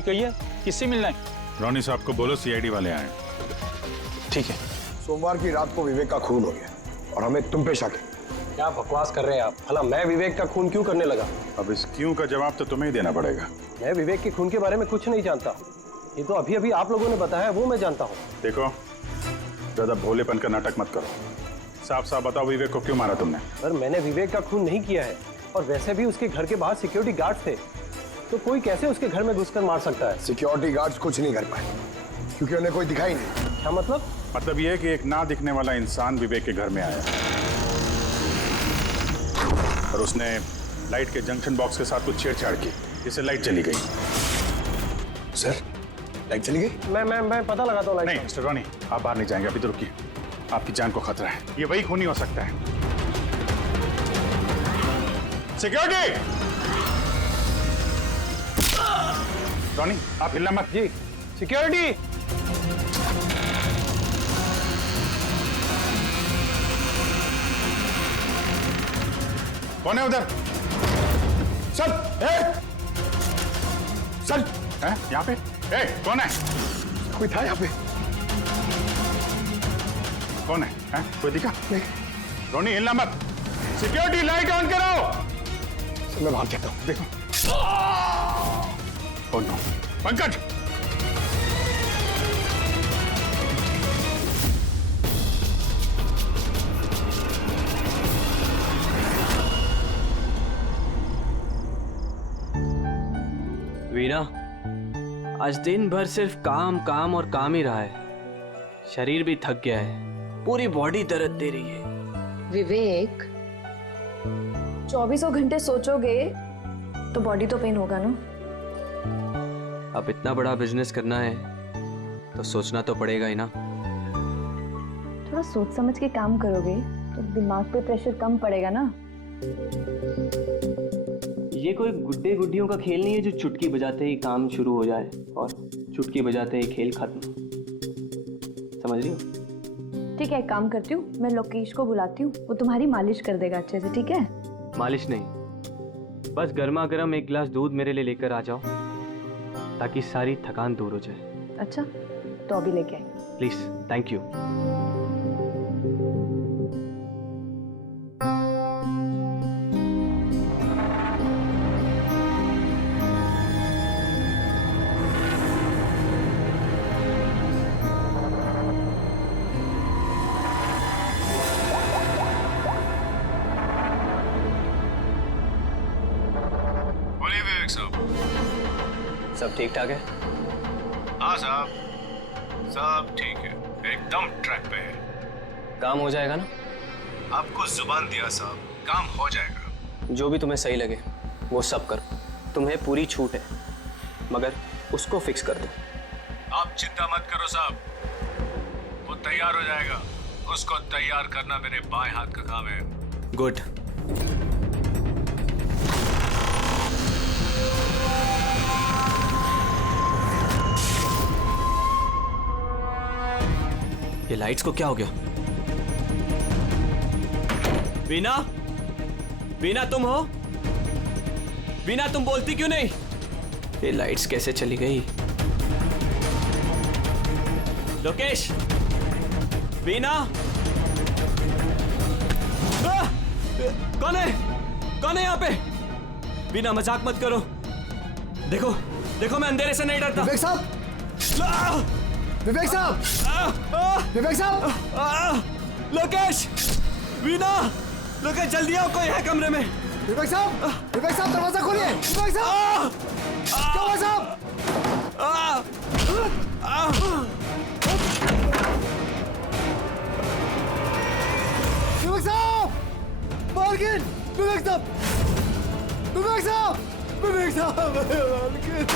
जी कहिए, किससे मिलना है? रोनी साहब को बोलो सीआईडी वाले आए। ठीक है। सोमवार की रात को विवेक का खून हो गया और हमें तुम पे शक है। क्या बकवास कर रहे हैं आप? भला मैं विवेक का खून क्यों करने लगा? अब इस क्यों का जवाब तो तुम्हें ही देना पड़ेगा। मैं विवेक के खून के बारे में कुछ नहीं जानता। ये तो अभी अभी आप लोगों ने बताया, वो मैं जानता हूँ। देखो, ज्यादा भोलेपन का नाटक मत करो। साफ साफ बताओ, विवेक को क्यों मारा तुमने? सर, मैंने विवेक का खून नहीं किया है, और वैसे भी उसके घर के बाहर सिक्योरिटी गार्ड थे, तो कोई कैसे उसके घर में घुसकर मार सकता है? सिक्योरिटी गार्ड्स कुछ नहीं कर पाए क्योंकि उन्हें कोई दिखाई नहीं। क्या मतलब? मतलब ये है कि एक ना दिखने वाला इंसान विवेक के घर में आया और उसने लाइट के जंक्शन बॉक्स के साथ कुछ छेड़छाड़ की, जिससे लाइट चली गई। सर, लाइट चली गई? मैं पता लगाता हूँ। नहीं मिस्टर रॉनी, आप बाहर नहीं जाएंगे, अभी तो रुकिए। आपकी जान को खतरा है, ये वही खूनी हो सकता है। सिक्योरिटी! रॉनी, आप हिलना मत। जी, सिक्योरिटी! कौन है उधर? चल, चल, हैं? यहाँ पे? कौन है? कोई था यहाँ पे? कौन है? हैं? कोई दिखा? नहीं। रोनी, हिलना मत। सिक्योरिटी, लाइट ऑन करो। सर, मैं भाग जाता हूँ। देखो। Oh no, Pankaj! वीना, आज दिन भर सिर्फ काम काम और काम ही रहा है। शरीर भी थक गया है, पूरी बॉडी दर्द दे रही है। विवेक, 24 घंटे सोचोगे तो बॉडी तो पेन होगा ना। अब इतना बड़ा बिजनेस करना है तो सोचना तो पड़ेगा ही ना। थोड़ा सोच समझ के काम करोगे तो दिमाग पे प्रेशर कम पड़ेगा ना। ये कोई गुड्डे गुड्डियों का खेल नहीं है जो चुटकी बजाते ही काम शुरू हो जाए और चुटकी बजाते ही खेल खत्म। समझ रही हो? ठीक है, एक काम करती हूँ, मैं लोकेश को बुलाती हूँ, वो तुम्हारी मालिश कर देगा अच्छे से। ठीक है? मालिश नहीं, बस गर्मा गर्म एक गिलास दूध मेरे लिए लेकर आ जाओ ताकि सारी थकान दूर हो जाए। अच्छा, तो अभी लेके आई। Please, thank you. सब ठीक ठाक है? हाँ साहब, सब ठीक है, एकदम ट्रैक पे है। काम हो जाएगा ना? आपको जुबान दिया साहब, काम हो जाएगा। जो भी तुम्हें सही लगे वो सब करो, तुम्हें पूरी छूट है, मगर उसको फिक्स कर दो। आप चिंता मत करो साहब, वो तैयार हो जाएगा। उसको तैयार करना मेरे बाएं हाथ का काम है। गुड। ये लाइट्स को क्या हो गया? वीना, वीना तुम हो? वीना, तुम बोलती क्यों नहीं? ये लाइट्स कैसे चली गई? लोकेश, वीना, कौन है? कौन है यहाँ पे? वीना, मजाक मत करो। देखो, देखो, मैं अंधेरे से नहीं डरता। विवेक साहब! विवेक साहब! विवेक साहब! लोकेश! वीना! लोकेश, जल्दी आओ, कोई है कमरे में। विवेक साहब! विवेक साहब, दरवाजा खोलिए! विवेक साहब! क्या हुआ साहब? विवेक साहब! मालकिन! विवेक साहब! विवेक साहब! विवेक साहब! मालकिन!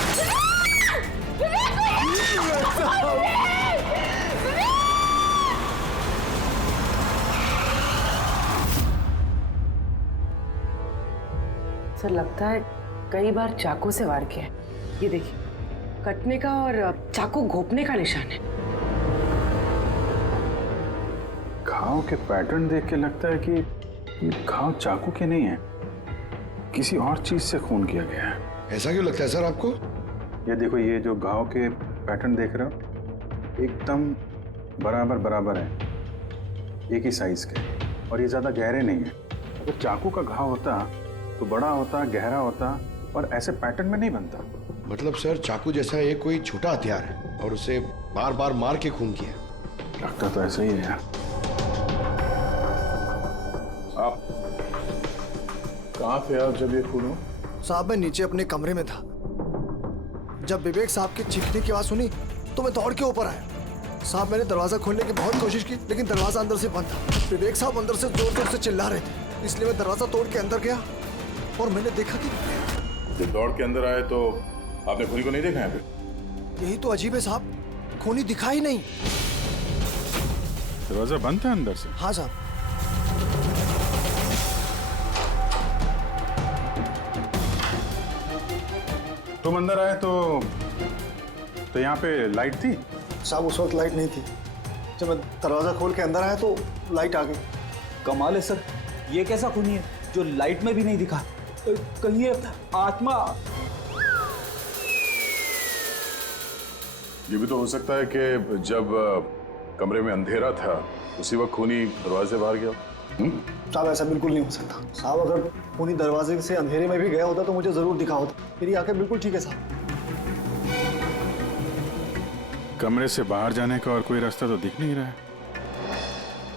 विवेक साहब! सर, लगता है कई बार चाकू से वार किया है। ये देखिए, कटने का और चाकू घोंपने का निशान है। घाव के पैटर्न देख के लगता है कि ये घाव चाकू के नहीं है, किसी और चीज से खून किया गया है। ऐसा क्यों लगता है सर आपको? ये देखो, ये जो घाव के पैटर्न देख रहे हो एकदम बराबर बराबर है, एक ही साइज के, और ये ज़्यादा गहरे नहीं है। अगर चाकू का घाव होता तो बड़ा होता, गहरा होता, और ऐसे पैटर्न में नहीं बनता। मतलब सर चाकू जैसा ये कोई छोटा हथियार है और उसे बार बार मार के खून किया। लगता तो ऐसा ही है यार। आप कहाँ थे आप जब ये खून हो? साहब मैं नीचे अपने कमरे में था। जब विवेक साहब की चीखने की आवाज सुनी तो मैं दौड़ के ऊपर आया। साहब मैंने दरवाजा खोलने की बहुत कोशिश की, लेकिन दरवाजा अंदर से बंद था। विवेक साहब अंदर से जोर जोर से चिल्ला रहे थे, इसलिए मैं दरवाजा तोड़ के अंदर गया और मैंने देखा कि जब दौड़ के अंदर आए तो आपने खूनी को नहीं देखा यहाँ पे? यही तो अजीब है साहब, खूनी दिखा ही नहीं। दरवाजा बंद था अंदर से? हाँ साहब। तुम अंदर आए तो यहाँ पे लाइट थी? साहब उस वक्त लाइट नहीं थी। जब मैं दरवाजा खोल के अंदर आया तो लाइट आ गई। कमाल है सर, ये कैसा खूनी है जो लाइट में भी नहीं दिखा? कहीं ये आत्मा? ये भी तो हो सकता है कि जब कमरे में अंधेरा था उसी वक्त खूनी दरवाजे से बाहर गया। साहब ऐसा बिल्कुल नहीं हो सकता। साहब अगर खूनी दरवाजे से अंधेरे में भी गया होता तो मुझे जरूर दिखा होता। मेरी आंखें बिल्कुल ठीक है साहब। कमरे से बाहर जाने का और कोई रास्ता तो दिख नहीं रहा है।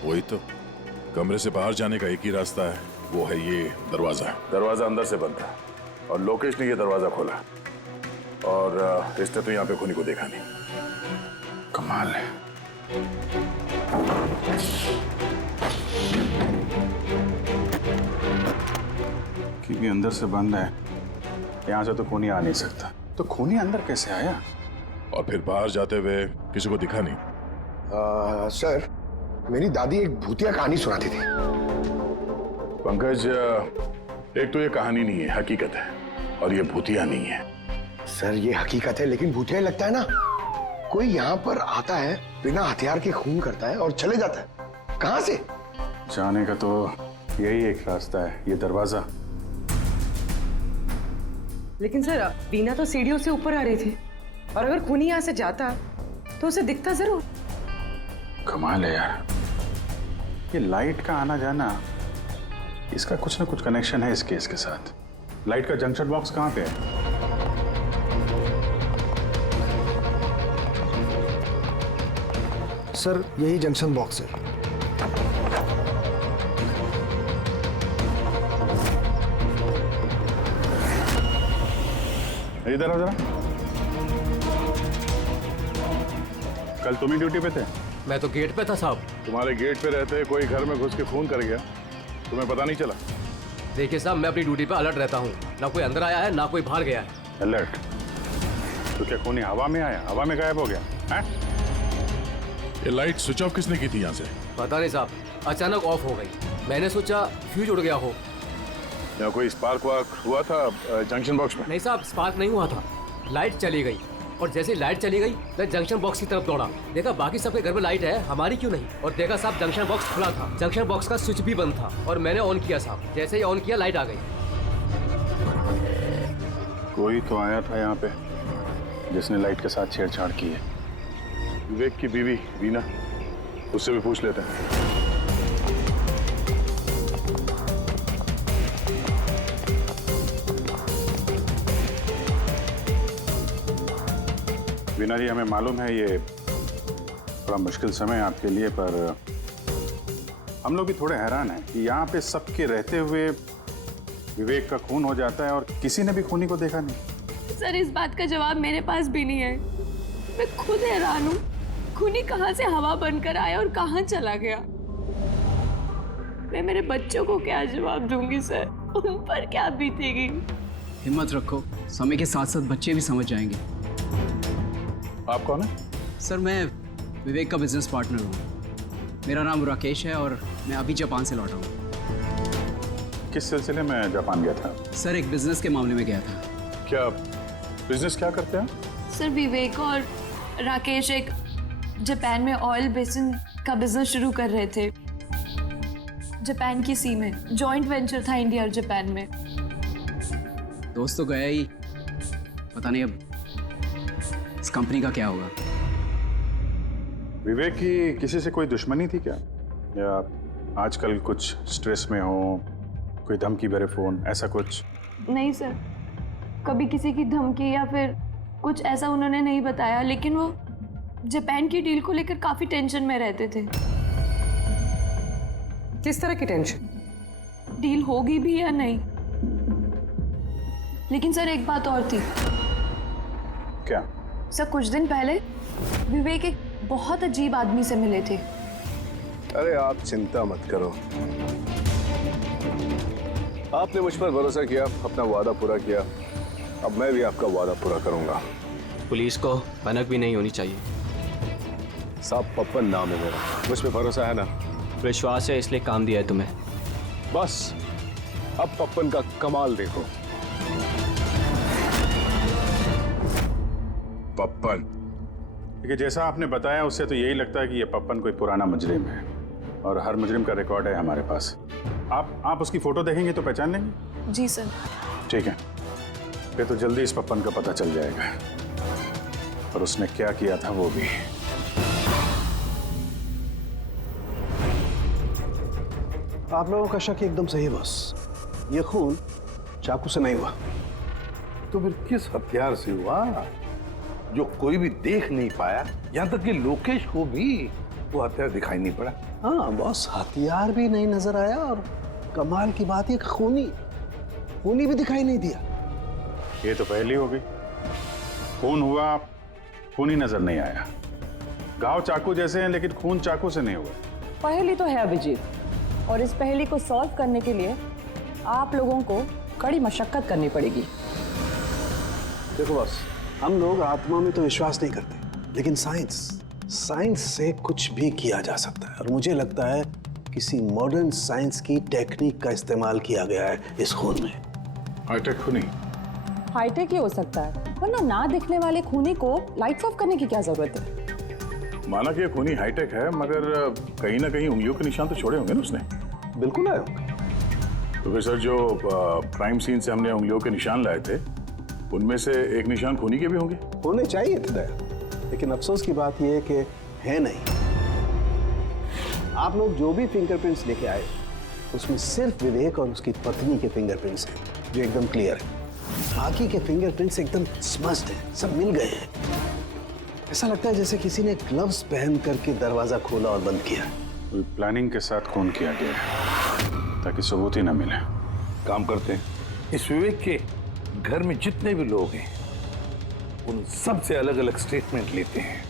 वही तो, कमरे से बाहर जाने का एक ही रास्ता है, वो है ये दरवाजा। दरवाजा अंदर से बंद था और लोकेश ने ये दरवाजा खोला, और इसने तो यहाँ पे खूनी को देखा नहीं। कमाल है। कि भी अंदर से बंद है, यहाँ से तो खूनी आ नहीं सकता। तो खूनी अंदर कैसे आया? और फिर बाहर जाते हुए किसी को दिखा नहीं? सर मेरी दादी एक भूतिया कहानी सुनाती थी। पंकज, एक तो ये कहानी नहीं है, हकीकत है, और ये भूतिया नहीं है। सर ये हकीकत है लेकिन भूतिया लगता है ना। कोई यहाँ पर आता है, बिना हथियार के खून करता है और चले जाता है। कहाँ से? जाने का तो यही एक रास्ता है, ये दरवाजा। लेकिन सर वीना तो सीढ़ियों से ऊपर आ रही थी, और अगर खूनी यहाँ से जाता तो उसे दिखता जरूर। कमाल है यार, ये लाइट का आना जाना, इसका कुछ ना कुछ कनेक्शन है इस केस के साथ। लाइट का जंक्शन बॉक्स कहाँ पे है? सर यही जंक्शन बॉक्स है। इधर आओ जरा। कल तुम ही ड्यूटी पे थे? मैं तो गेट पे था साहब। तुम्हारे गेट पे रहते कोई घर में घुस के खून कर गया, तुम्हें पता नहीं चला? देखिए साहब, मैं अपनी ड्यूटी पे अलर्ट रहता हूँ, ना कोई अंदर आया है ना कोई बाहर गया है। अलर्ट? तो क्या खूनी हवा में आया, हवा में गायब हो गया है? ये लाइट स्विच ऑफ किसने की थी यहाँ से? पता नहीं साहब, अचानक ऑफ हो गई। मैंने सोचा फ्यूज उड़ गया हो। या कोई स्पार्क वार्क हुआ था जंक्शन बॉक्स में? नहीं साहब, स्पार्क नहीं हुआ था, लाइट चली गई, और जैसे ही लाइट चली गई मैं जंक्शन बॉक्स की तरफ दौड़ा। देखा बाकी सबके घर में लाइट है, हमारी क्यों नहीं? और देखा साहब जंक्शन बॉक्स खुला था, जंक्शन बॉक्स का स्विच भी बंद था, और मैंने ऑन किया साहब। जैसे ही ऑन किया लाइट आ गई। कोई तो आया था यहाँ पे जिसने लाइट के साथ छेड़छाड़ की है। विवेक की बीवी वीना, उससे भी पूछ लेते हैं। वीना जी, हमें मालूम है ये बड़ा मुश्किल समय है आपके लिए, पर हम लोग भी थोड़े हैरान हैं कि यहाँ पे सबके रहते हुए विवेक का खून हो जाता है और किसी ने भी खूनी को देखा नहीं। सर इस बात का जवाब मेरे पास भी नहीं है। मैं खुद हैरान हूँ, खूनी कहाँ से हवा बनकर आया और कहाँ चला गया। मैं मेरे बच्चों को क्या जवाब दूंगी सर, उन पर क्या बीतेगी। हिम्मत रखो, समय के साथ साथ बच्चे भी समझ जाएंगे। आप कौन है? सर मैं विवेक का बिजनेस पार्टनर हूँ। मेरा नाम राकेश है और मैं अभी जापान से लौटा हूँ। किस सिलसिले में जापान गया था? सर एक बिजनेस के मामले में गया था। क्या बिजनेस क्या करते हैं? सर विवेक और राकेश एक जापान में ऑयल बेसिन का बिजनेस शुरू कर रहे थे। जापान की सी में जॉइंट वेंचर था इंडिया और जापान में। दोस्त तो गया ही, पता नहीं अब इस कंपनी का क्या होगा? विवेक की किसी से कोई दुश्मनी थी क्या, या आजकल कुछ स्ट्रेस में हो, कोई धमकी भरे फोन, ऐसा कुछ? नहीं सर, कभी किसी की धमकी या फिर कुछ ऐसा उन्होंने नहीं बताया, लेकिन वो जापान की डील को लेकर काफी टेंशन में रहते थे। किस तरह की टेंशन? डील होगी भी या नहीं। लेकिन सर एक बात और थी। क्या? सर कुछ दिन पहले विवेक एक बहुत अजीब आदमी से मिले थे। अरे आप चिंता मत करो, आपने मुझ पर भरोसा किया, अपना वादा पूरा किया, अब मैं भी आपका वादा पूरा करूंगा। पुलिस को भनक भी नहीं होनी चाहिए। साहब पप्पन नाम है मेरा, मुझ पे भरोसा है ना? विश्वास है इसलिए काम दिया है तुम्हें। बस अब पप्पन का कमाल देखो। पप्पन? देखिए, जैसा आपने बताया उससे तो यही लगता है कि ये पप्पन कोई पुराना मुजरिम है, और हर मुजरिम का रिकॉर्ड है हमारे पास। आप उसकी फोटो देखेंगे तो पहचान लेंगे? जी सर। ठीक है, फिर तो जल्दी इस पप्पन का पता चल जाएगा, और उसने क्या किया था वो भी। आप लोगों का शक एकदम सही बस, ये खून चाकू से नहीं हुआ। तो फिर किस हथियार से हुआ जो कोई भी देख नहीं पाया, यहाँ तक कि लोकेश को भी वो हथियार दिखाई नहीं पड़ा? हाँ बॉस, हथियार भी नहीं नजर आया, और कमाल की बात है खूनी भी दिखाई नहीं दिया। ये तो पहली हो गई, खून हुआ, खून ही नजर नहीं आया। घाव चाकू जैसे हैं लेकिन खून चाकू से नहीं हुआ। पहेली तो है अभिजीत, और इस पहेली को सॉल्व करने के लिए आप लोगों को कड़ी मशक्कत करनी पड़ेगी। देखो बॉस, हम लोग आत्मा में तो विश्वास नहीं करते, लेकिन साइंस से कुछ भी किया जा सकता है, और मुझे लगता है किसी मॉडर्न साइंस की टेक्निक का इस्तेमाल किया गया है इस खून में। हाईटेक खूनी? हाईटेक ही हो सकता है, वरना ना दिखने वाले खूनी को लाइट्स ऑफ करने की क्या जरूरत है? माना कि ये खूनी हाईटेक है, मगर कहीं ना कहीं उंगलियों के निशान तो छोड़े होंगे ना उसने? बिल्कुल आए होंगे। तो फिर सर, जो क्राइम सीन से हमने उंगलियों के निशान लाए थे, उनमें से एक निशान खूनी के भी होंगे? होने चाहिए थे दया, लेकिन अफसोस की बात यह है कि है नहीं। आप लोग जो भी फिंगरप्रिंट्स लेके आए, उसमें सिर्फ विवेक और उसकी पत्नी के फिंगरप्रिंट्स हैं, जो एकदम क्लियर है। बाकी के फिंगरप्रिंट्स एकदम स्मस्ट हैं, सब मिल गए हैं। ऐसा लगता है जैसे किसी ने ग्लव्स पहन करके दरवाजा खोला और बंद किया। प्लानिंग के साथ खून किया गया है ताकि सबूत ही ना मिले। काम करते हैं, इस विवेक के घर में जितने भी लोग हैं उन सब से अलग अलग स्टेटमेंट लेते हैं,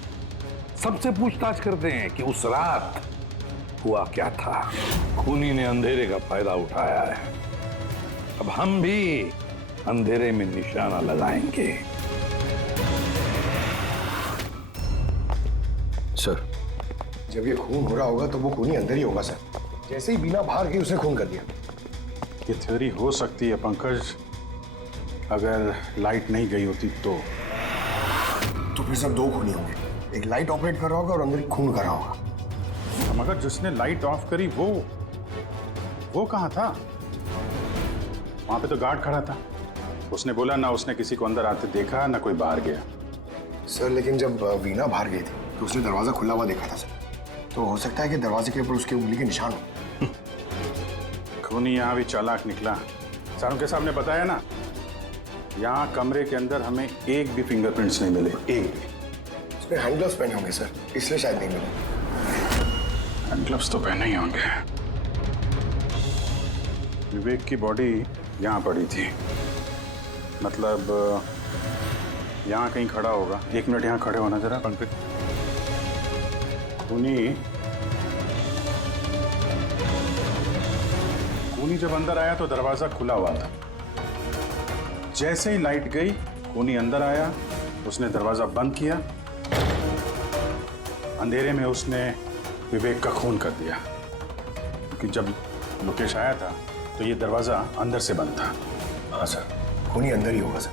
सबसे पूछताछ करते हैं कि उस रात हुआ क्या था। खूनी ने अंधेरे का फायदा उठाया है, अब हम भी अंधेरे में निशाना लगाएंगे। सर, जब ये खून हो रहा होगा तो वो खूनी अंदर ही होगा सर। जैसे ही बीना बाहर गई उसने खून कर दिया। ये थ्योरी हो सकती है पंकज, अगर लाइट नहीं गई होती तो फिर सब दो खूनी होंगे, एक लाइट ऑपरेट कर रहा होगा और अंदर खून कर रहा होगा। मगर जिसने लाइट ऑफ करी वो कहाँ था? वहां पे तो गार्ड खड़ा था, उसने बोला ना उसने किसी को अंदर आते देखा ना कोई बाहर गया। सर लेकिन जब वीना बाहर गई थी तो उसने दरवाजा खुला हुआ देखा था सर, तो हो सकता है कि दरवाजे के ऊपर उसकी उंगली के निशान हो। खूनी यहाँ भी चालाक निकला। सारुके साहब ने बताया ना, यहाँ कमरे के अंदर हमें एक भी फिंगरप्रिंट्स नहीं मिले, एक भी। उसने हैंड ग्लव्स पहने होंगे सर, इसलिए शायद नहीं मिले। हैंड ग्लव्स तो पहने ही होंगे। विवेक की बॉडी यहाँ पड़ी थी, मतलब यहाँ कहीं खड़ा होगा। 1 मिनट यहाँ खड़े होना जरा पंकज। खूनी जब अंदर आया तो दरवाजा खुला हुआ था। जैसे ही लाइट गई खूनी अंदर आया, उसने दरवाजा बंद किया, अंधेरे में उसने विवेक का खून कर दिया। क्योंकि जब लोकेश आया था तो ये दरवाजा अंदर से बंद था। हाँ सर, खूनी अंदर ही होगा सर।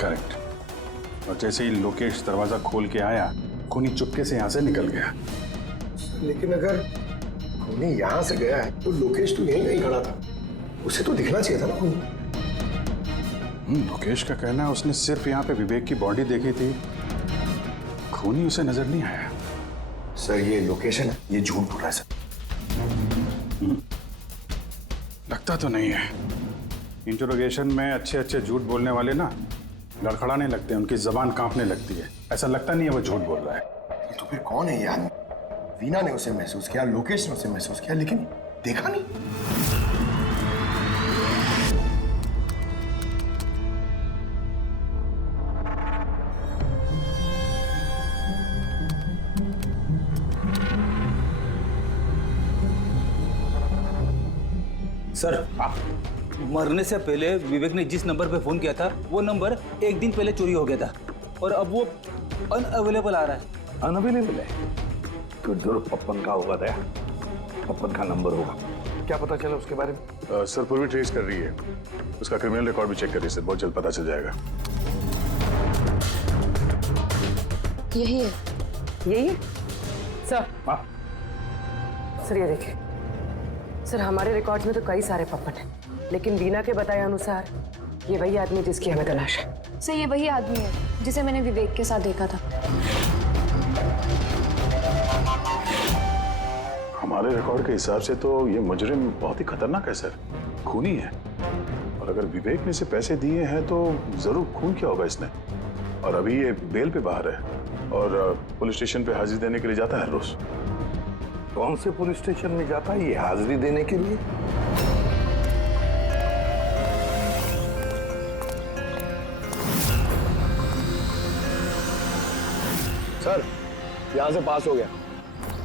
करेक्ट। और जैसे ही लोकेश दरवाजा खोल के आया, खूनी चुपके से यहाँ से निकल गया। लेकिन अगर खूनी यहाँ से गया है तो लोकेश तो यहीं कहीं खड़ा था, उसे तो दिखना चाहिए था ना खूनी। लोकेश का कहना है उसने सिर्फ यहाँ पे विवेक की बॉडी देखी थी, खूनी उसे नजर नहीं आया। सर ये लोकेशन है, ये झूठ बोल रहा है सर। लगता तो नहीं है। इंटरोगेशन में अच्छे अच्छे झूठ बोलने वाले ना लड़खड़ाने लगते हैं, उनकी जबान कांपने लगती है। ऐसा लगता नहीं है वो झूठ बोल रहा है। तो फिर कौन है ये आदमी? वीना ने उसे महसूस किया, लोकेश ने उसे महसूस किया, लेकिन देखा नहीं। सर मरने से पहले विवेक ने जिस नंबर पे फोन किया था वो नंबर एक दिन पहले चोरी हो गया था और अब वो अनअवेलेबल आ रहा है। अनअवेलेबल है तो जरूर पप्पन का होगा दया, पप्पन का नंबर होगा। क्या पता चला उसके बारे में? सर पूरी ट्रेस कर रही है, उसका क्रिमिनल रिकॉर्ड भी चेक कर रही है सर, बहुत जल्द पता चल जाएगा। यही है, यही है सर। हाँ सर ये देखिए सर, हमारे रिकॉर्ड्स में तो कई सारे पप्पन हैं, लेकिन वीना के बताए अनुसार ये वही आदमी जिसकी हमें तलाश है। सर ये वही आदमी है जिसे मैंने विवेक के साथ देखा था। हमारे रिकॉर्ड के हिसाब से तो ये मुजरिम बहुत ही खतरनाक है सर, खूनी है। और अगर विवेक ने इसे पैसे दिए हैं तो जरूर खून किया होगा इसने। और अभी ये बेल पे बाहर है और पुलिस स्टेशन पे हाजिरी देने के लिए जाता है रोज। कौन से पुलिस स्टेशन में जाता है ये हाजिरी देने के लिए? सर यहां से पास हो गया।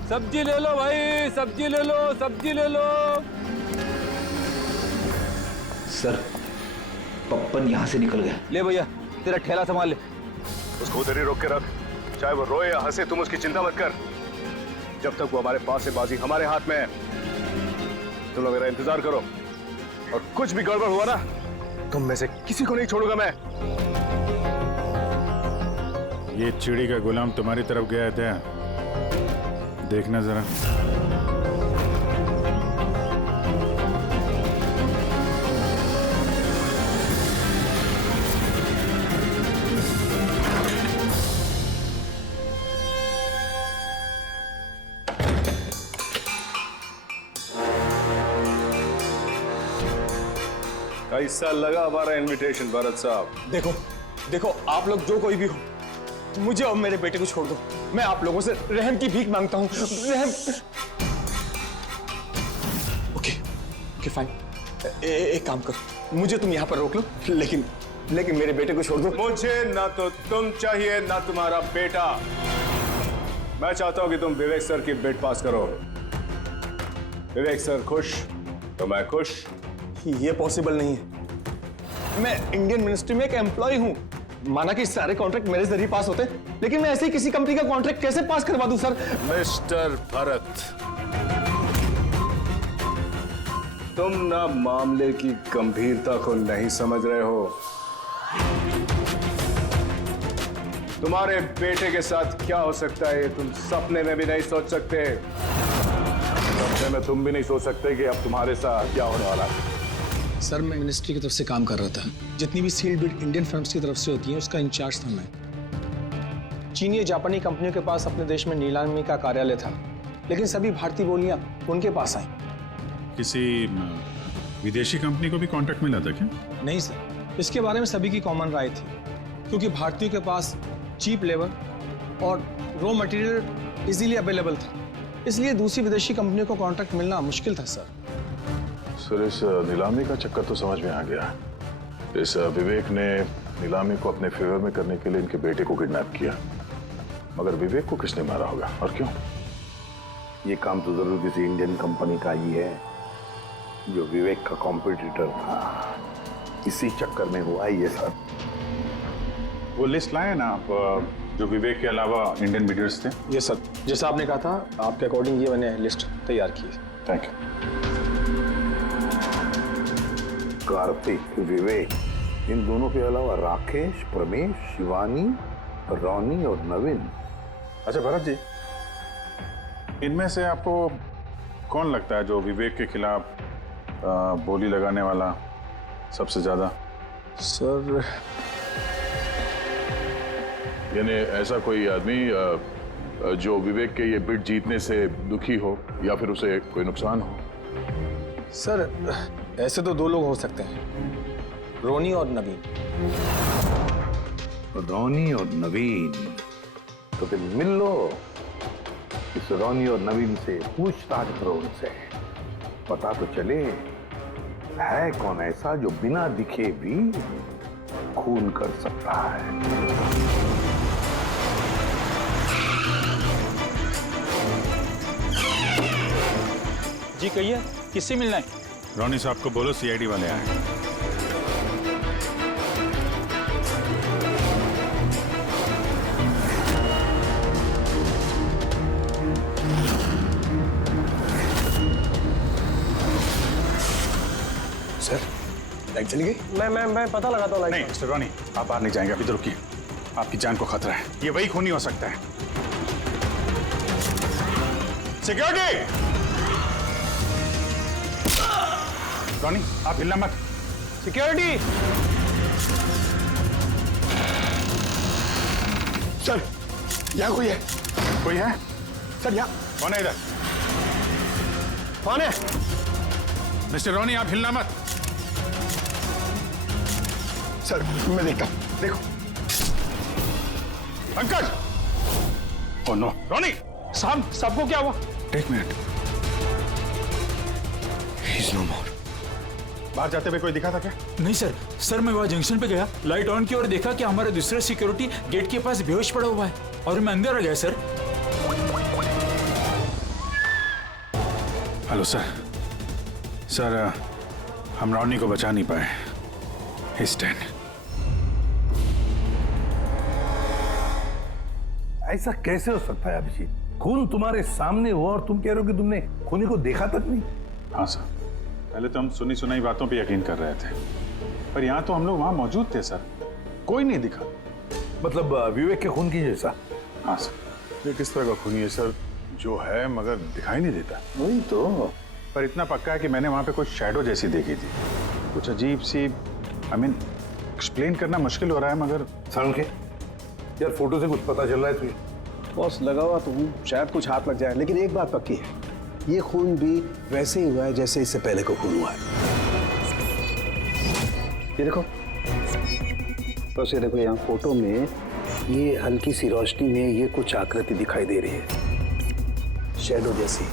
सब्जी ले लो भाई, सब्जी ले लो, सब्जी ले लो। सर पप्पन यहाँ से निकल गया। ले भैया तेरा ठेला संभाल ले। उसको उधर ही रोक के रख, चाहे वो रोए या हंसे तुम उसकी चिंता मत कर। जब तक वो हमारे पास है बाजी हमारे हाथ में है। तुम लोग मेरा इंतजार करो और कुछ भी गड़बड़ हुआ ना तुम में से किसी को नहीं छोड़ूंगा मैं। ये चिड़ी का गुलाम तुम्हारी तरफ गया था, देखना जरा। कैसा लगा हमारा इनविटेशन भरत साहब? देखो देखो आप लोग जो कोई भी हो, मुझे और मेरे बेटे को छोड़ दो। मैं आप लोगों से रहम की भीख मांगता हूँ। रहम। Okay fine. एक काम करो, मुझे तुम यहाँ पर रोक लो, लेकिन मेरे बेटे को छोड़ दो। मुझे ना तो तुम चाहिए ना तुम्हारा बेटा। मैं चाहता हूं कि तुम विवेक सर की बिड पास करो। विवेक सर खुश तो मैं खुश। ये पॉसिबल नहीं है। मैं इंडियन मिनिस्ट्री में एक एम्प्लॉय हूँ। माना कि सारे कॉन्ट्रैक्ट मेरे जरिए पास होते, लेकिन मैं ऐसे ही किसी कंपनी का कॉन्ट्रैक्ट कैसे पास करवा दूं सर? मिस्टर भरत, तुम ना मामले की गंभीरता को नहीं समझ रहे हो। तुम्हारे बेटे के साथ क्या हो सकता है ये तुम सपने में भी नहीं सोच सकते। सपने में तुम भी नहीं सोच सकते कि अब तुम्हारे साथ क्या होने वाला है। सर मैं मिनिस्ट्री की तरफ से काम कर रहा था। जितनी भी सील बिड इंडियन फर्म्स की तरफ से होती हैं उसका इंचार्ज था मैं। चीनी या जापानी कंपनियों के पास अपने देश में नीलामी का कार्यालय था, लेकिन सभी भारतीय बोलियां उनके पास आई। किसी विदेशी कंपनी को भी कॉन्ट्रैक्ट मिला था क्या? नहीं सर, इसके बारे में सभी की कॉमन राय थी, क्योंकि भारतीयों के पास चीप लेबर और रॉ मटेरियल इजीली अवेलेबल था, इसलिए दूसरी विदेशी कंपनियों को कॉन्ट्रैक्ट मिलना मुश्किल था सर। सर इस नीलामी का चक्कर तो समझ में आ गया। इस विवेक ने नीलामी को अपने फेवर में करने के लिए इनके बेटे को किडनैप किया, मगर विवेक को किसने मारा होगा और क्यों? ये काम तो जरूर किसी इंडियन कंपनी का ही है जो विवेक का कॉम्पिटिटर था। इसी चक्कर में हुआ ये सर। वो लिस्ट लाए ना आप, जो विवेक के अलावा इंडियन बिडर्स थे? ये सर, जैसा आपने कहा था आपके अकॉर्डिंग ये मैंने लिस्ट तैयार की है। Thank you. कार्तिक, विवेक, इन दोनों के अलावा राकेश, प्रमेश, शिवानी, रोनी और नवीन। अच्छा भरत जी, इनमें से आपको कौन लगता है जो विवेक के खिलाफ बोली लगाने वाला सबसे ज्यादा? सर यानी ऐसा कोई आदमी जो विवेक के ये बिड जीतने से दुखी हो या फिर उसे कोई नुकसान हो? सर ऐसे तो दो लोग हो सकते हैं, रोनी और नवीन। रोनी और नवीन, तो फिर मिल लो, इस रोनी और नवीन से पूछताछ करो उनसे, पता तो चले है कौन ऐसा जो बिना दिखे भी खून कर सकता है। जी कहिए, किससे मिलना है? रोनी साहब को बोलो सीआईडी वाले आए। सर लाइट चली गई? मैं पता लगाता हूँ नहीं लाइट। मिस्टर रोनी, आप बाहर नहीं जाएंगे, अभी तो रुकिए, आपकी जान को खतरा है, ये वही खूनी हो सकता है। सिक्योरिटी! रोनी आप हिलना मत। सिक्योरिटी! सर यहाँ कोई है? कोई है? सर यहाँ कौन है इधर? कौन है? मिस्टर रोनी आप हिलना मत। सर मैं देखता हूँ, देखो। पंकज! ओह नो, रोनी! साहब, सबको क्या हुआ? एक मिनट। He's no more. बाहर जाते हुए कोई दिखा था क्या? नहीं सर, सर मैं वहाँ जंक्शन पे गया, लाइट ऑन की और देखा कि हमारा दूसरा सिक्योरिटी गेट के पास बेहोश पड़ा हुआ है और मैं अंदर आ गया सर। Hello sir. सर हम रोनी को बचा नहीं पाए। He's dead. ऐसा कैसे हो सकता है अभिजीत? खून तुम्हारे सामने हुआ और तुम कह रहे हो कि तुमने खूनी को देखा तक नहीं? हाँ सर, पहले तो हम सुनी सुनाई बातों पे यकीन कर रहे थे, पर यहाँ तो हम लोग वहाँ मौजूद थे सर, कोई नहीं दिखा। मतलब विवेक के खून की जैसा? हाँ सर। ये किस तरह का खूनी है सर, जो है मगर दिखाई नहीं देता? वही तो। पर इतना पक्का है कि मैंने वहाँ पे कुछ शैडो जैसी देखी थी, कुछ अजीब सी, आई मीन एक्सप्लेन करना मुश्किल हो रहा है मगर। सारुण के यार, फोटो से कुछ पता चल रहा है तुझे? बॉस लगा हुआ तो हूँ, शायद कुछ हाथ लग जाए, लेकिन एक बात पक्की है, ये खून भी वैसे ही हुआ है जैसे इससे पहले को खून हुआ है। ये देखो, बस ये देखो, यहाँ फोटो में ये हल्की सी रोशनी में ये कुछ आकृति दिखाई दे रही है, शैडो जैसी,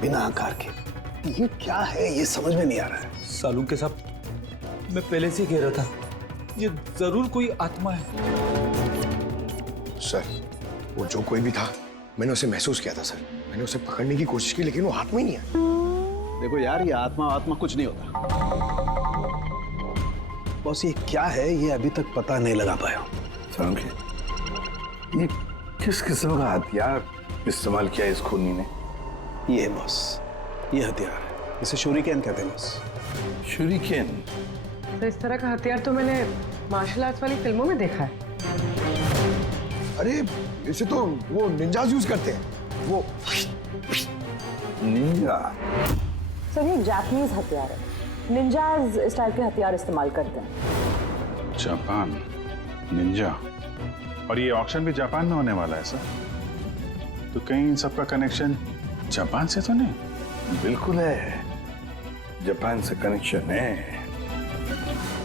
बिना आकार के। ये क्या है ये समझ में नहीं आ रहा है। सालू के साथ मैं पहले से कह रहा था, ये जरूर कोई आत्मा है। सर वो जो कोई भी था, मैंने उसे महसूस किया था सर, मैंने उसे पकड़ने की कोशिश की लेकिन वो हाथ में ही नहीं है। देखो यार, ये आत्मा कुछ नहीं होता। बॉस ये क्या है ये अभी तक पता नहीं लगा पाया। सारुण के, ये किस किस्म का हथियार इस्तेमाल किया इस खूनी ने? ये बॉस, ये हथियार है, इसे शूरिकेन कहते हैं बॉस। शूरिकेन? तो इस तरह का हथियार तो मैंने मार्शल आर्ट्स वाली फिल्मों में देखा है। अरे इसे तो वो निंजाज यूज करते हैं, वो निंजा। सर ये जापानीज हथियार है, निंजाज स्टाइल के हथियार इस्तेमाल करते हैं। जापान, निंजा, और ये ऑक्शन भी जापान में होने वाला है सर, तो कहीं इन सबका कनेक्शन जापान से तो नहीं? बिल्कुल है, जापान से कनेक्शन है।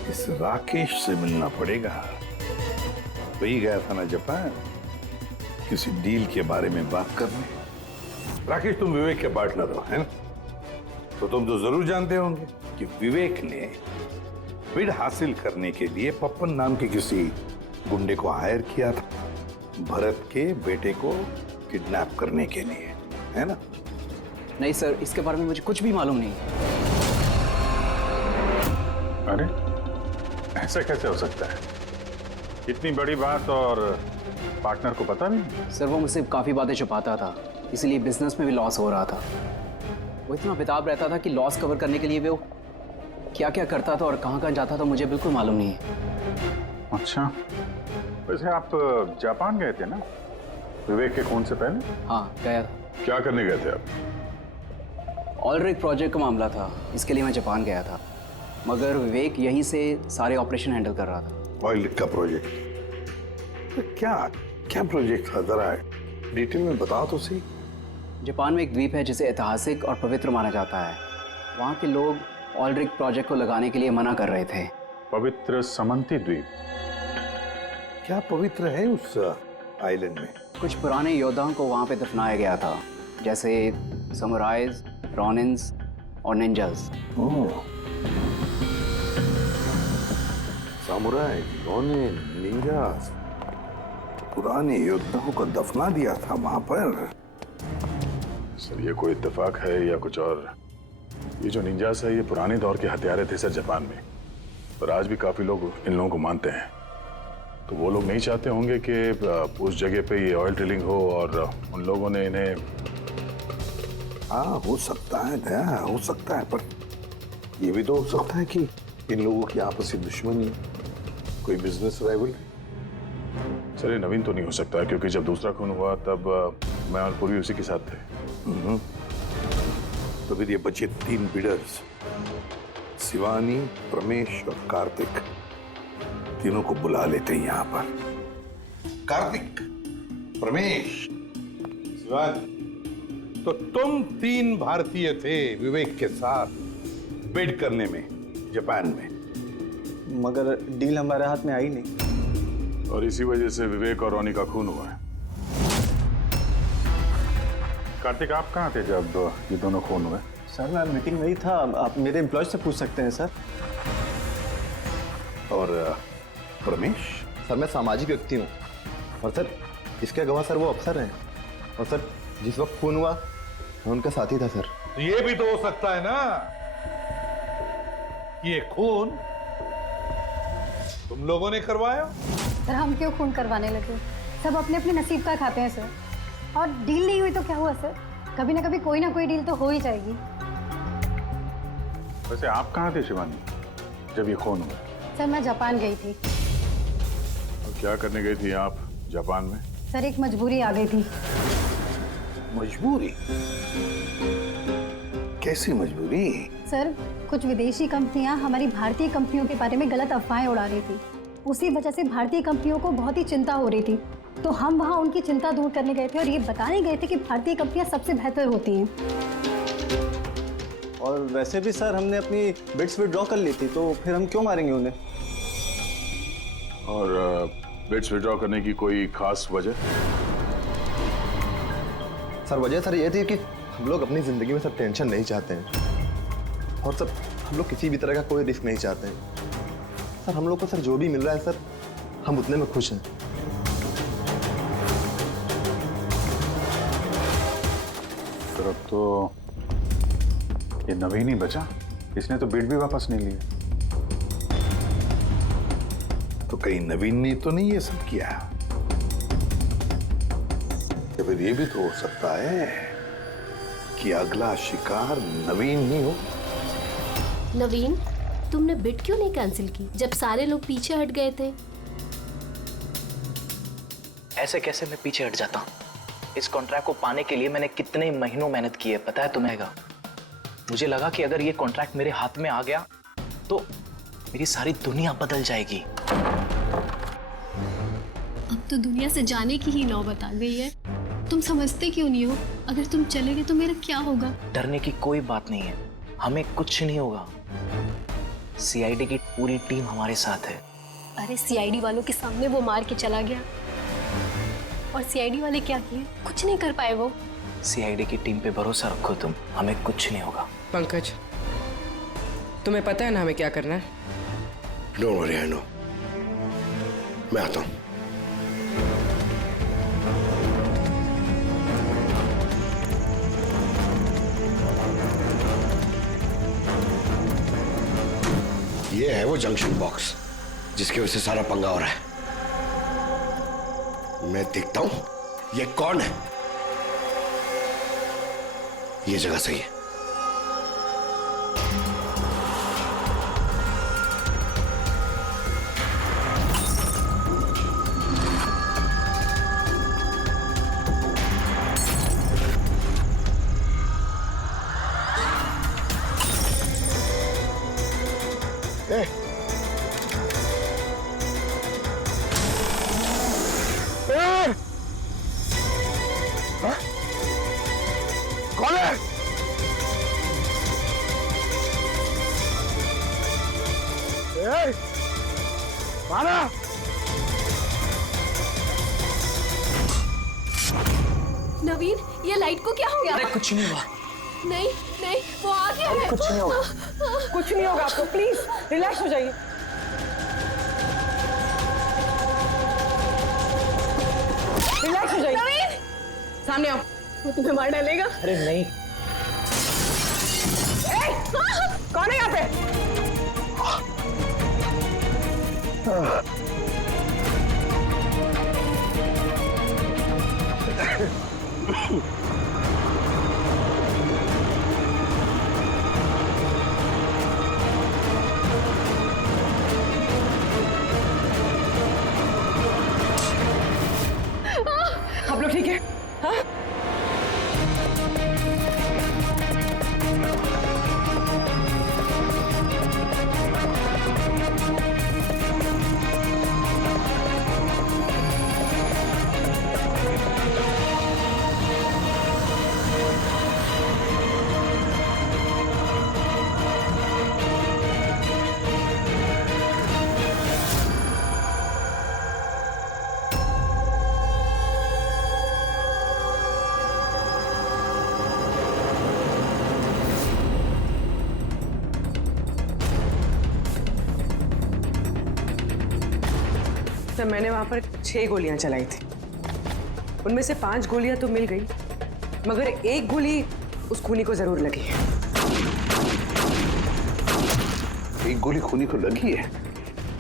इस राकेश से मिलना पड़ेगा, वही गया था ना जापान किसी डील के बारे में बात करने। राकेश, तुम विवेक के पार्टनर हो, है ना? तो तुम तो जरूर जानते होंगे कि विवेक ने बिड हासिल करने के लिए पप्पन नाम के किसी गुंडे को हायर किया था, भरत के बेटे को किडनैप करने के लिए, है ना? नहीं सर, इसके बारे में मुझे कुछ भी मालूम नहीं। अरे ऐसा कैसे हो सकता है? इतनी बड़ी बात और पार्टनर को पता नहीं? सर वो मुझसे काफ़ी बातें छुपाता था, इसलिए बिजनेस में भी लॉस हो रहा था। वो इतना बेताब रहता था कि लॉस कवर करने के लिए वो क्या क्या करता था और कहाँ कहाँ जाता था मुझे बिल्कुल मालूम नहीं है। अच्छा, वैसे आप जापान गए थे ना विवेक के खून से पहले? हाँ गया था। क्या करने गए थे आप? ऑलरेडी प्रोजेक्ट का मामला था, इसके लिए मैं जापान गया था। मगर विवेक यहीं से सारे ऑपरेशन हैंडल कर रहा था। ऑयल का प्रोजेक्ट? तो क्या क्या प्रोजेक्ट था, जरा डिटेल में बताओ तो सही। जापान में एक द्वीप है जिसे ऐतिहासिक और पवित्र माना जाता है। वहाँ के लोग ऑयल रिग प्रोजेक्ट को लगाने के लिए मना कर रहे थे। पवित्र समंती द्वीप? क्या पवित्र है उस आइलैंड में? कुछ पुराने योद्धाओं को वहाँ पे दफनाया गया था, जैसे समुराइज, रॉनिन्स और निंजास। सामुराई, रॉनिन, निंजास, पुराने योद्धाओं को दफना दिया था वहां पर। सर ये कोई इत्तेफाक है या कुछ और? ये जो निंजास है ये पुराने दौर के हथियारे थे सर जापान में, पर आज भी काफी लोग इन लोगों को मानते हैं। तो वो लोग नहीं चाहते होंगे कि उस जगह पे ये ऑयल ड्रिलिंग हो और उन लोगों ने इन्हें। हाँ हो सकता है दया, हो सकता है, पर ये भी तो हो सकता है कि इन लोगों की आपसी दुश्मनी, कोई बिजनेस राइवल। सर ये नवीन तो नहीं हो सकता क्योंकि जब दूसरा खून हुआ तब मैं और पूर्वी उसी के साथ थे। तो फिर ये बचे 3 बिडर्स, शिवानी, प्रमेश और कार्तिक, तीनों को बुला लेते हैं यहाँ पर। कार्तिक, प्रमेश, शिवानी, तो तुम 3 भारतीय थे विवेक के साथ बिड करने में जापान में। मगर डील हमारे हाथ में आई नहीं, और इसी वजह से विवेक और रोनी का खून हुआ है। कार्तिक आप कहाँ थे जब ये दोनों खून हुए? सर मैं मीटिंग में ही था, आप मेरे एम्प्लॉय से पूछ सकते हैं सर। और प्रमेश? सर मैं सामाजिक व्यक्ति हूँ और सर इसके गवाह सर वो अफसर हैं, और सर जिस वक्त खून हुआ मैं उनका साथी था सर। तो ये भी तो हो सकता है ना कि ये खून तुम लोगों ने करवाया। सर हम क्यों खून करवाने लगे? सब अपने अपने नसीब का खाते हैं सर। और डील नहीं हुई तो क्या हुआ सर? कभी ना कभी कोई ना कोई डील तो हो ही जाएगी। वैसे आप कहाँ थे शिवानी जब ये खून हुआ? सर मैं जापान गई थी। और क्या करने गई थी आप जापान में? सर एक मजबूरी आ गई थी। मजबूरी? कैसी मजबूरी? सर कुछ विदेशी कंपनियां हमारी भारतीय कंपनियों के बारे में गलत अफवाहें उड़ा रही थी। उसी वजह से भारतीय कंपनियों को बहुत ही चिंता हो रही थी, तो हम वहां उनकी चिंता दूर करने गए थे और ये बताने गए थे कि भारतीय कंपनियां सबसे बेहतर होती हैं। और वैसे भी सर हमने अपनी बिड्स विड्रॉ कर ली थी, तो फिर हम क्यों मारेंगे उन्हें? और बिड्स विड्रॉ करने की कोई खास वजह? सर वजह सर ये थी कि हम लोग अपनी जिंदगी में सर टेंशन नहीं चाहते हैं, और सर हम लोग किसी भी तरह का कोई रिस्क नहीं चाहते हैं। सर हम लोग को सर जो भी मिल रहा है सर हम उतने में खुश हैं। फिर अब तो ये नवीन ही बचा, इसने तो बिड भी वापस नहीं लिया। तो कहीं नवीन ने तो नहीं ये सब किया? या फिर ये भी तो हो सकता है कि अगला शिकार नवीन ही हो। नवीन, तुमने बिड क्यों नहीं कैंसिल की जब सारे लोग पीछे हट गए थे? ऐसे कैसे मैं पीछे हट जाता? इस कॉन्ट्रैक्ट को पाने के लिए मैंने कितने महीनों मेहनत की है पता है तुम्हें? मुझे लगा कि अगर ये कॉन्ट्रैक्ट मेरे हाथ में आ गया तो मेरी सारी दुनिया बदल जाएगी। अब तो दुनिया से जाने की ही नौबत आ गई है। तुम समझते क्यों नहीं हो? अगर तुम चले गए तो मेरा क्या होगा? डरने की कोई बात नहीं है, हमें कुछ नहीं होगा। सीआईडी की पूरी टीम हमारे साथ है। अरे सीआईडी वालों के सामने वो मार के चला गया, और सीआईडी वाले क्या किए? कुछ नहीं कर पाए वो। सीआईडी की टीम पे भरोसा रखो तुम, हमें कुछ नहीं होगा। पंकज, तुम्हें पता है ना हमें क्या करना है? Don't worry, I know. मैं आता हूं। ये है वो जंक्शन बॉक्स जिसकी वजह से सारा पंगा हो रहा है। मैं देखता हूं ये कौन है। ये जगह सही है। नवीन, ये लाइट को क्या हो गया? अरे कुछ नहीं हुआ। नहीं नहीं, वो आ गया है। कुछ नहीं होगा, कुछ नहीं होगा आपको, प्लीज रिलैक्स हो जाइए। रिलैक्स हो जाइए। नवीन, सामने आओ, वो तुम्हें मार डालेगा। अरे नहीं। कौन है यहाँ पे? आप लोग ठीक है? हाँ? सर, मैंने वहां पर 6 गोलियां चलाई थी। उनमें से 5 गोलियां तो मिल गई, मगर एक गोली उस खूनी को जरूर लगी है। एक गोली खूनी को लगी है?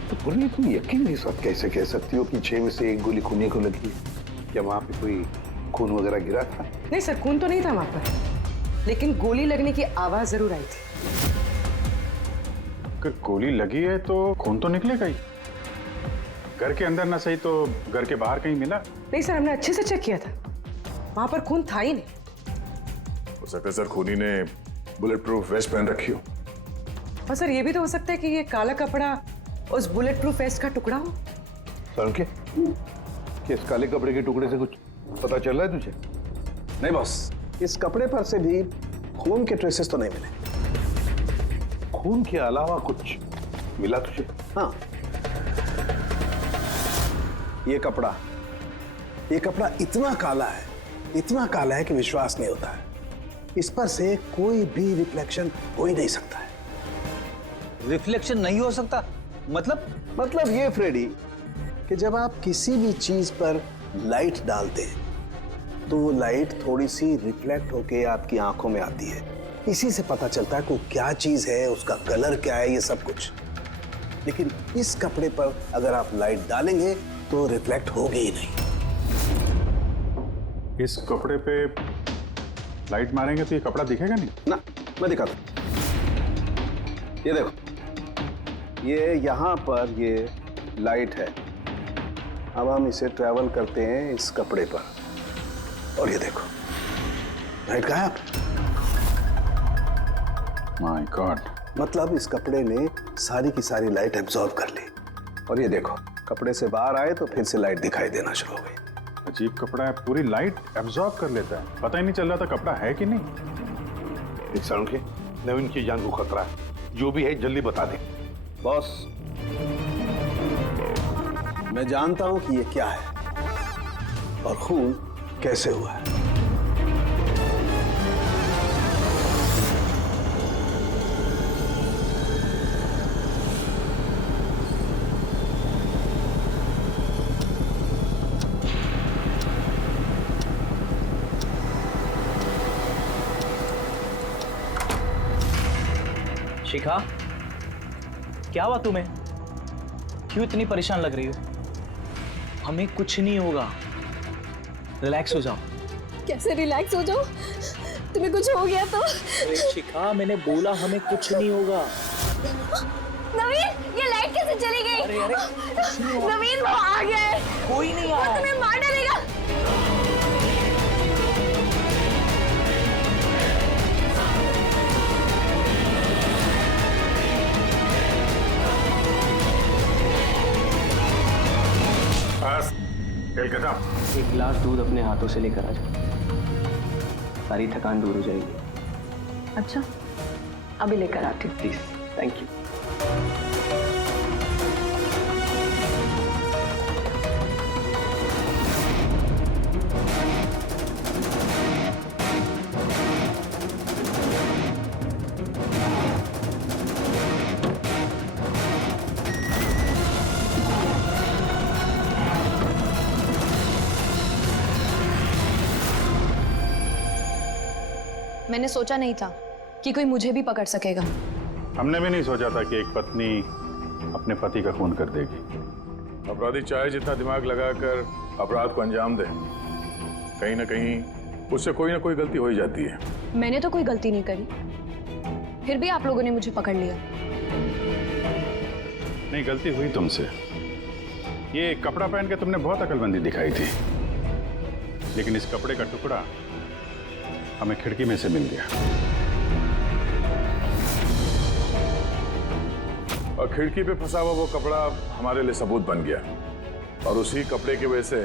तो पूरी तुम यकीन के साथ कैसे कह सकती हो कि 6 में से एक गोली खूनी को लगी है? क्या वहां पे कोई खून वगैरह गिरा था? नहीं सर, खून तो नहीं था वहां पर, लेकिन गोली लगने की आवाज जरूर आई थी। अगर गोली लगी है तो खून तो निकलेगा ही। घर के अंदर ना सही तो घर के बाहर कहीं मिला? नहीं सर, हमने अच्छे से चेक किया था, वहां पर खून था ही नहीं। हो सकता है सर खूनी ने बुलेट प्रूफ वेस्ट पहन रखी हो। और सर ये भी तो हो सकता है कि ये काला कपड़ा उस बुलेट प्रूफ वेस्ट का टुकड़ा हो। सर के इस काले कपड़े के टुकड़े से कुछ पता चल रहा है तुझे? नहीं बॉस, इस कपड़े पर से भी खून के ट्रेसेस तो नहीं मिले। खून के अलावा कुछ मिला तुझे? हाँ, ये कपड़ा इतना काला है कि विश्वास नहीं होता है। इस पर से कोई भी रिफ्लेक्शन हो ही नहीं सकता है। रिफ्लेक्शन नहीं हो सकता? मतलब ये फ्रेडी कि जब आप किसी भी चीज पर लाइट डालते हैं तो वो लाइट थोड़ी सी रिफ्लेक्ट होके आपकी आंखों में आती है। इसी से पता चलता है कि वो क्या चीज है, उसका कलर क्या है, ये सब कुछ। लेकिन इस कपड़े पर अगर आप लाइट डालेंगे तो रिफ्लेक्ट होगी ही नहीं। इस कपड़े पे लाइट मारेंगे तो ये कपड़ा दिखेगा नहीं ना। मैं दिखाता हूं, ये देखो, ये यहाँ पर ये लाइट है। अब हम इसे ट्रैवल करते हैं इस कपड़े पर, और ये देखो लाइट गायब। माय गॉड, मतलब इस कपड़े ने सारी की सारी लाइट एब्जॉर्ब कर ली। और ये देखो, कपड़े से बाहर आए तो फिर से लाइट दिखाई देना शुरू हो गई। अजीब कपड़ा है, पूरी लाइट एब्जॉर्ब कर लेता है। पता ही नहीं चल रहा था कपड़ा है कि नहीं। एक साउंड के नवीन की जान को खतरा है, जो भी है जल्दी बता दे। बॉस, मैं जानता हूं कि ये क्या है और खून कैसे हुआ है। शिखा, क्या हुआ तुम्हें? क्यों इतनी परेशान लग रही हो? हमें कुछ नहीं होगा, रिलैक्स हो जाओ। कैसे रिलैक्स हो जाओ? तुम्हें कुछ हो गया तो? अरे शिखा, मैंने बोला हमें कुछ नहीं होगा। नवीन, ये लाइट कैसे चली गई? अरे नवीन, वो आ गया है। कोई नहीं वो आया। तुम्हें मार डालेगा। एक गिलास दूध अपने हाथों से लेकर आ जाओ, सारी थकान दूर हो जाएगी। अच्छा, अभी लेकर आती हूँ। Please, thank you. मैंने सोचा नहीं था कि कोई मुझे भी पकड़ सकेगा। हमने भी नहीं सोचा था कि एक पत्नी अपने पति का खून कर देगी। अपराधी चाहे जितना दिमाग लगाकर अपराध को अंजाम दे, कहीं ना कहीं उससे कोई ना कोई गलती हो ही जाती है। मैंने तो कोई गलती नहीं करी, फिर भी आप लोगों ने मुझे पकड़ लिया। नहीं, गलती हुई तुमसे। ये कपड़ा पहन के तुमने बहुत अकलमंदी दिखाई थी, लेकिन इस कपड़े का टुकड़ा हमें खिड़की में से मिल गया। और खिड़की पे फंसा हुआ वो कपड़ा हमारे लिए सबूत बन गया, और उसी कपड़े की वजह से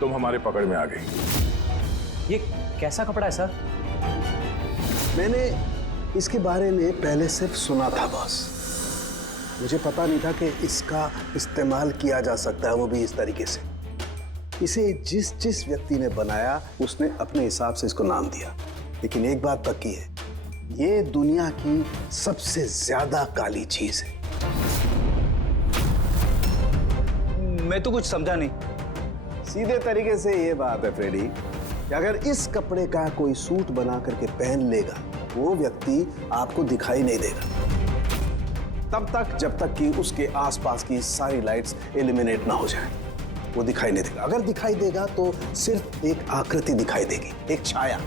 तुम हमारे पकड़ में आ गई। ये कैसा कपड़ा है सर? मैंने इसके बारे में पहले सिर्फ सुना था बॉस। मुझे पता नहीं था कि इसका इस्तेमाल किया जा सकता है, वो भी इस तरीके से। इसे जिस जिस व्यक्ति ने बनाया उसने अपने हिसाब से इसको नाम दिया, लेकिन एक बात पक्की है, ये दुनिया की सबसे ज्यादा काली चीज है। मैं तो कुछ समझा नहीं। सीधे तरीके से ये बात है फ्रेडी कि अगर इस कपड़े का कोई सूट बना करके पहन लेगा, वो व्यक्ति आपको दिखाई नहीं देगा तब तक जब तक कि उसके आसपास की सारी लाइट्स एलिमिनेट ना हो जाए। वो दिखाई नहीं देगा। अगर दिखाई देगा तो सिर्फ एक आकृति दिखाई देगी, एक छाया,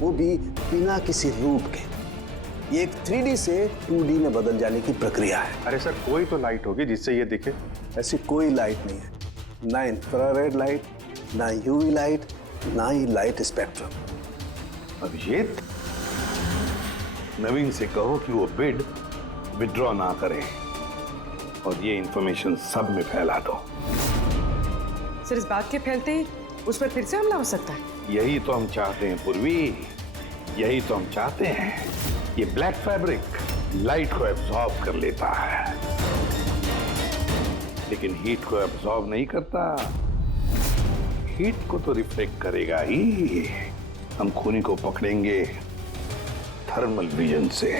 वो भी बिना किसी रूप के। ये एक 3D से 2D में बदल जाने की प्रक्रिया है। अरे सर, कोई तो लाइट होगी जिससे ये दिखे। ऐसी कोई लाइट नहीं है, ना इंफ्रारेड लाइट, ना यूवी लाइट, ना ही लाइट स्पेक्ट्रम। अभिजीत, नवीन से कहो कि वो बिड विड्रॉ ना करे और ये इंफॉर्मेशन सब में फैला दो। सर, इस बात के फैलते ही उस पर फिर से हमला हो सकता है। यही तो हम चाहते हैं पूर्वी, यही तो हम चाहते हैं। ये ब्लैक फैब्रिक लाइट को एब्जॉर्ब कर लेता है, लेकिन हीट को एब्जॉर्ब नहीं करता। हीट को तो रिफ्लेक्ट करेगा ही। हम खूनी को पकड़ेंगे थर्मल विजन से।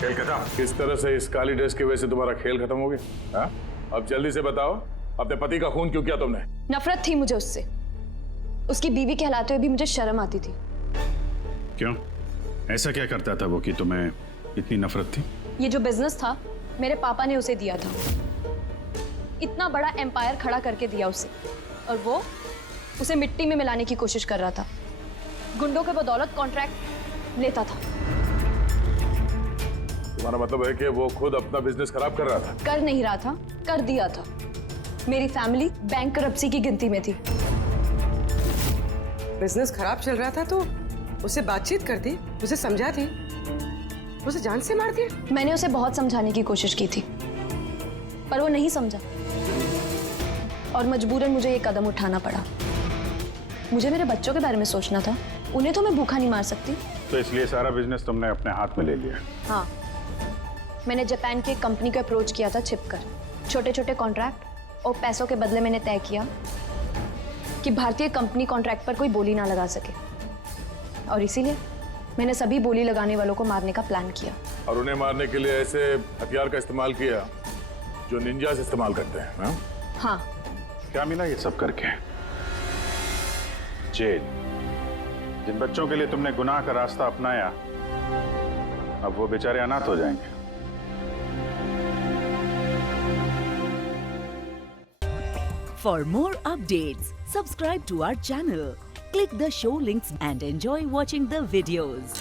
खेल खत्म। किस तरह से इस काली ड्रेस की वजह से तुम्हारा खेल खत्म हो गया? हाँ? अब जल्दी से बताओ, अपने पति का खून क्यों किया तुमने? नफरत थी मुझे उससे। उसकी बीवी कहलाते हुए भी मुझे शर्म आती थी। क्यों? ऐसा क्या करता था वो कि तुम्हें इतनी नफरत थी? ये जो बिजनेस था, मेरे पापा ने उसे दिया था। इतना बड़ा एम्पायर खड़ा करके दिया उसे, और वो उसे मिट्टी में मिलाने की कोशिश कर रहा था। गुंडों के बदौलत कॉन्ट्रैक्ट लेता था। तुम्हारा मतलब है कि वो खुद अपना बिजनेस खराब कर रहा था? कर नहीं रहा था, कर दिया था। मेरी फैमिली बैंकरप्सी की गिनती में थी। बिजनेस खराब चल रहा था तो उसे बातचीत करती, उसे समझाती, उसे जान से मार दिया। मैंने उसे बहुत समझाने की कोशिश की थी, पर वो नहीं समझा, और मजबूरन मुझे ये कदम उठाना पड़ा। मुझे मेरे बच्चों के बारे में सोचना था, उन्हें तो मैं भूखा नहीं मार सकती। तो इसलिए सारा बिजनेस तुमने अपने हाथ में ले लिया? हाँ, मैंने जापान की कंपनी को अप्रोच किया था छिपकर। छोटे छोटे कॉन्ट्रैक्ट और पैसों के बदले मैंने तय किया कि भारतीय कंपनी कॉन्ट्रैक्ट पर कोई बोली ना लगा सके, और इसीलिए मैंने सभी बोली लगाने वालों को मारने का प्लान किया। और उन्हें मारने के लिए ऐसे हथियार का इस्तेमाल किया जो निंजास इस्तेमाल करते हैं? हाँ? हाँ। क्या मिला ये सब करके? जेल। जिन बच्चों के लिए तुमने गुनाह का रास्ता अपनाया, अब वो बेचारे अनाथ हो जाएंगे। For more updates, subscribe to our channel, click the show links and enjoy watching the videos.